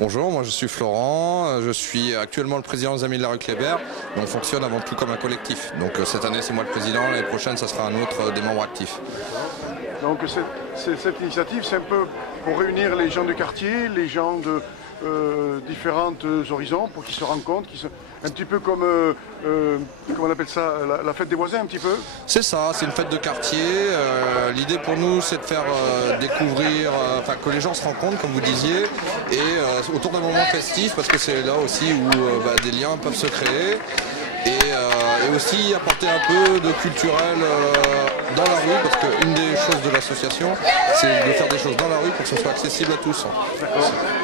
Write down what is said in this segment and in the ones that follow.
Bonjour, moi je suis Florent, je suis actuellement le président des Amis de la rue Kléber, mais on fonctionne avant tout comme un collectif. Donc cette année c'est moi le président, l'année prochaine ça sera un autre des membres actifs. Donc cette initiative, c'est un peu pour réunir les gens du quartier, les gens de différents horizons pour qu'ils se rencontrent, un petit peu comme, comment on appelle ça, la fête des voisins un petit peu. C'est ça, c'est une fête de quartier. L'idée pour nous c'est de faire découvrir, que les gens se rencontrent comme vous disiez, et autour d'un moment festif parce que c'est là aussi où des liens peuvent se créer. Et aussi apporter un peu de culturel dans la rue, parce qu'une des choses de l'association, c'est de faire des choses dans la rue pour que ce soit accessible à tous.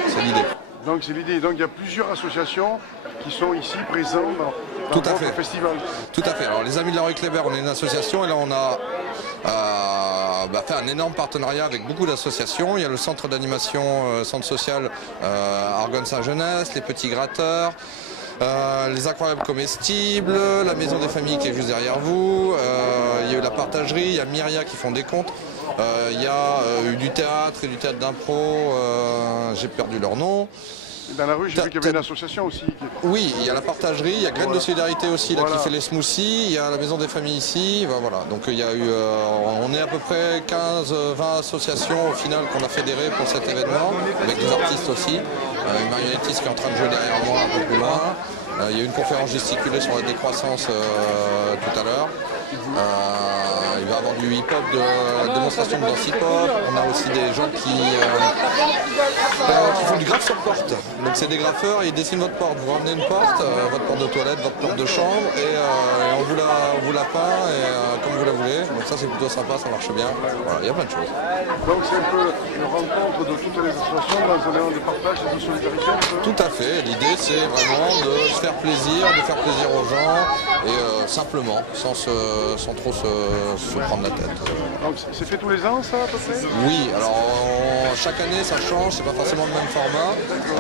C'est l'idée. Donc c'est l'idée. Donc il y a plusieurs associations qui sont ici présentes dans votre festival. Tout à fait. Alors les Amis de la rue Kléber, on est une association et là on a fait un énorme partenariat avec beaucoup d'associations. Il y a le centre d'animation, centre social Argonne Saint-Jeunesse, les Petits Gratteurs, les Incroyables Comestibles, la Maison des Familles qui est juste derrière vous, il y a eu la partagerie, il y a Myria qui font des contes, il y a eu du théâtre et du théâtre d'impro, j'ai perdu leur nom. Dans la rue, j'ai vu qu'il y avait une association aussi. Oui, il y a la partagerie, il y a Graines de Solidarité aussi là, qui fait les smoothies, il y a la Maison des Familles ici, voilà. Donc il y a eu, on est à peu près 15-20 associations au final qu'on a fédérées pour cet événement, avec des artistes aussi. Une marionnettiste qui est en train de jouer derrière moi un peu plus loin. Il y a eu une conférence gesticulée sur la décroissance tout à l'heure. Il va y avoir du hip-hop, de démonstration de danse hip-hop. On a aussi des gens qui font du graphe sur porte. Donc c'est des graffeurs, ils dessinent votre porte. Vous ramenez une porte, votre porte de toilette, votre porte de chambre, et on vous la peint comme vous la voulez. Donc ça c'est plutôt sympa, ça marche bien. Voilà, il y a plein de choses. Donc c'est un peu une rencontre de toutes les associations dans un élan de partage et de solidarité. Tout à fait. L'idée c'est vraiment de se faire plaisir aux gens, et simplement, sans trop se prendre la tête. Donc c'est fait tous les ans ça à peu près? Oui, alors chaque année ça change, c'est pas forcément le même format,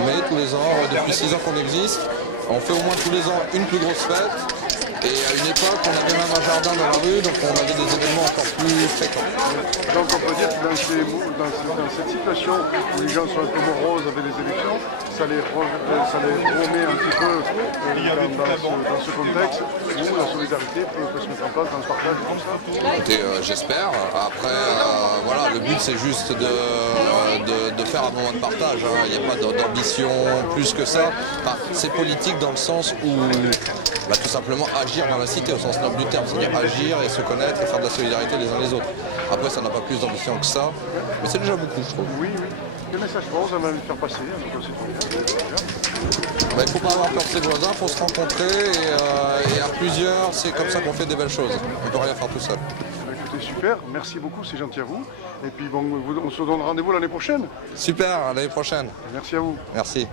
mais tous les ans, depuis 6 ans qu'on existe, on fait au moins tous les ans une plus grosse fête. Et à une époque, on avait même un jardin dans la rue, donc on avait des événements encore plus fréquents. Donc on peut dire que dans cette situation où les gens sont un peu moroses avec les élections, ça les remet un petit peu dans ce contexte où la solidarité peut se mettre en place dans le partage comme ça. Écoutez, j'espère. Après, voilà, le but c'est juste de faire un moment de partage. Il n'y a pas d'ambition plus que ça. Enfin, c'est politique dans le sens où tout simplement agir dans la cité au sens noble du terme, c'est-à-dire agir et se connaître et faire de la solidarité les uns les autres. Après ça n'a pas plus d'ambition que ça, mais c'est déjà beaucoup je trouve. Oui, oui. Quel message vous avez envie de faire passer à nos concitoyens? Il ne faut pas avoir peur de ses voisins, il faut se rencontrer et à plusieurs c'est comme ça qu'on fait des belles choses. On ne peut rien faire tout seul. Écoutez, super, merci beaucoup, c'est gentil à vous. Et puis bon, on se donne rendez-vous l'année prochaine. Super, à l'année prochaine. Merci à vous. Merci.